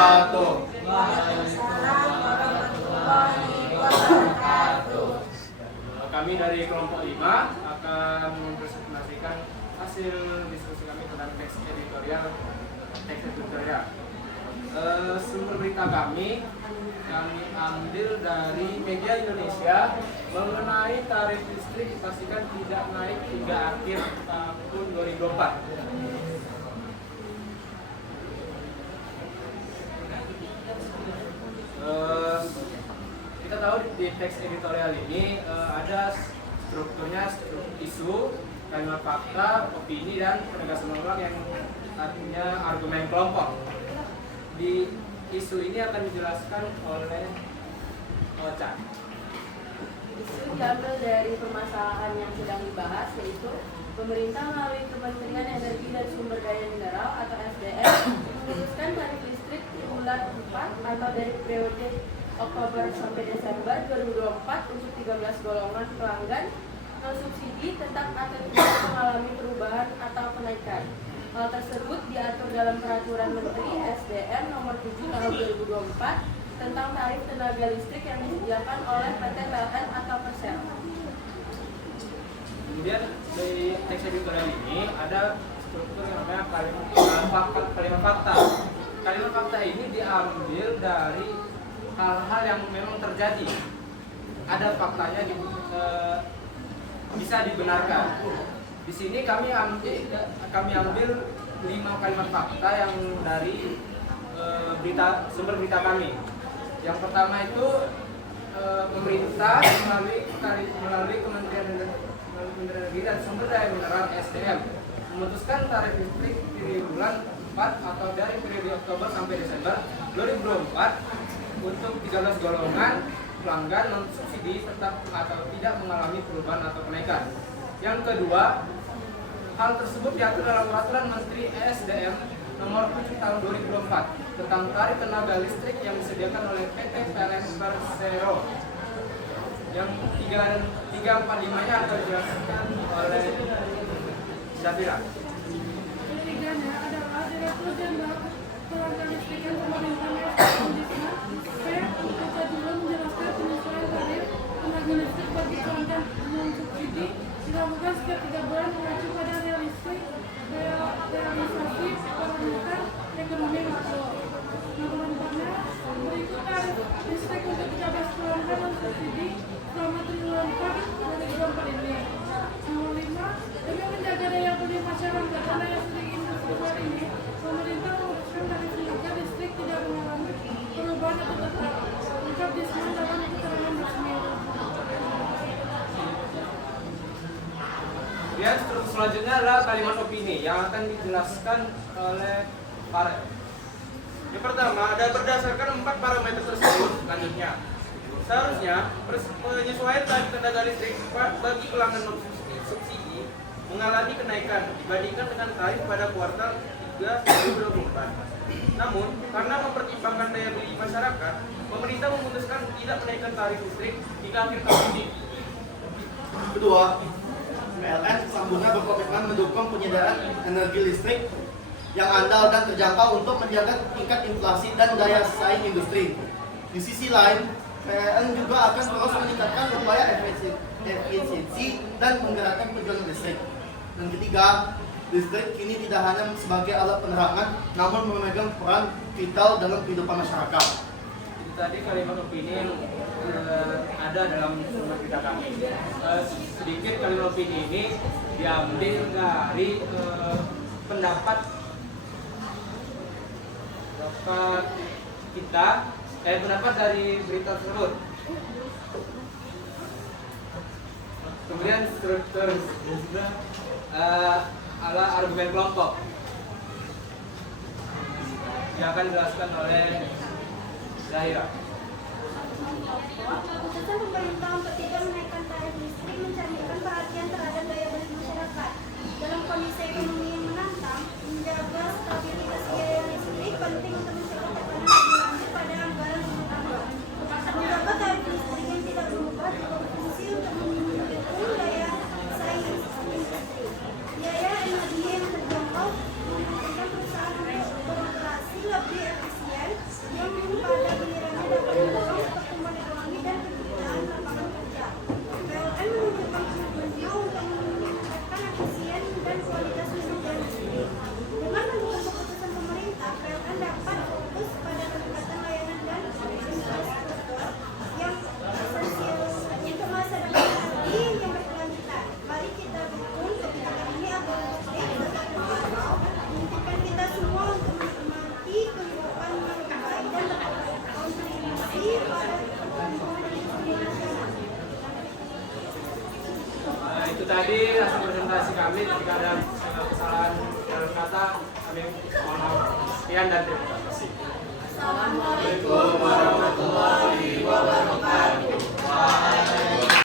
wabarakatuh. Waalaikumsalam warahmatullahi wabarakatuh. Kami dari kelompok 5 akan mempresentasikan hasil diskusi kami tentang teks editorial. Sumber berita kami ambil dari media Indonesia mengenai tarif listrik dipastikan tidak naik hingga akhir tahun 2024. Kita tahu di teks editorial ini ada strukturnya, isu, kalimat fakta, opini, dan penegasan ulang yang artinya argumen kelompok. Di isu ini akan dijelaskan oleh Ocha. Isu diambil dari permasalahan yang sedang dibahas, yaitu pemerintah melalui Kementerian Energi dan Sumber Daya Mineral atau SDM memutuskan tarif listrik di bulan 4 atau dari periode Oktober sampai Desember 2024 untuk 13 golongan pelanggan non subsidi tetap atau tidak mengalami perubahan atau kenaikan. Hal tersebut diatur dalam Peraturan Menteri SDM Nomor 7 Tahun 2024 tentang tarif tenaga listrik yang disediakan oleh PT PLN atau Persero. Kemudian dari teks editorial ini ada struktur yang namanya kalimat fakta. Kalimat fakta ini diambil dari hal-hal yang memang terjadi. Ada faktanya bisa dibenarkan. Di sini kami ambil 5 kalimat fakta yang dari sumber berita kami. Yang pertama itu pemerintah melalui Kementerian Energi dan Sumber Daya Mineral SDM memutuskan tarif listrik di bulan 4 atau dari periode Oktober sampai Desember 2024 untuk 13 golongan pelanggan non subsidi tetap atau tidak mengalami perubahan atau kenaikan. Yang kedua, hal tersebut diatur dalam Peraturan Menteri ESDM Nomor 7 Tahun 2024 tentang tarif tenaga listrik yang disediakan oleh PT PLN Persero. Yang 345-nya akan dijelaskan oleh Syafira. Ketiganya adalah Direktur Jenderal Tenaga Listrik dan Pemerintahan Kondisinya dulu menjelaskan penyesuaian tarif tenaga listrik bagi pelanggan non subsidi dilakukan setiap 3 bulan mengacu pada realisasi parameter ekonomi makro. Nomor-nomornya berikut tarif listrik untuk 13 pelanggan non subsidi selama triwulan 4 2024 ini. Nomor 5, demi menjaga daya beli masyarakat dan daya saing industri saat ini, pemerintah memutuskan tarif tenaga listrik tidak mengalami perubahan atau tetap. Lengkap disebut dalam keterangan resmi. Kemudian struktur selanjutnya adalah kalimat opini yang akan dijelaskan oleh Farel. Yang pertama, ada berdasarkan 4 parameter tersebut. Selanjutnya, seharusnya penyesuaian tarif tenaga listrik bagi pelanggan non subsidi mengalami kenaikan dibandingkan dengan tarif pada kuartal 3 2024. Namun, karena mempertimbangkan daya beli masyarakat, pemerintah memutuskan tidak menaikkan tarif listrik hingga akhir tahun ini. Kedua, PLN Sambunga berkomitmen mendukung penyediaan energi listrik yang andal dan terjangkau untuk menjaga tingkat inflasi dan daya saing industri. Di sisi lain, PLN juga akan terus meningkatkan upaya efisiensi dan menggerakkan penjualan listrik. Dan ketiga, listrik kini tidak hanya sebagai alat penerangan, namun memegang peran vital dalam kehidupan masyarakat. Itu tadi kalimat opini yang ada dalam sumber berita kami. Sedikit kalimat opini ini diambil dari pendapat pendapat dari berita tersebut. Kemudian struktur ala argumen kelompok yang akan dijelaskan oleh Zahira. Keputusan pemerintah untuk tidak menaikkan tarif listrik mencerminkan perhatian terhadap daya beli masyarakat. Dalam kondisi ekonomi yang menantang, menjaga stabilitas biaya listrik penting untuk mencegah tekanan lebih lanjut pada anggaran rumah tangga. Menjaga tarif listrik yang tidak berubah juga berfungsi untuk mendukung daya saing industri. Biaya energi yang terjangkau memungkinkan perusahaan untuk beroperasi lebih efisien tadi hasil presentasi kami. Jika ada kesalahan dalam kata, kami mohon maaf. Sekian dan terima kasih. Assalamualaikum warahmatullahi wabarakatuh.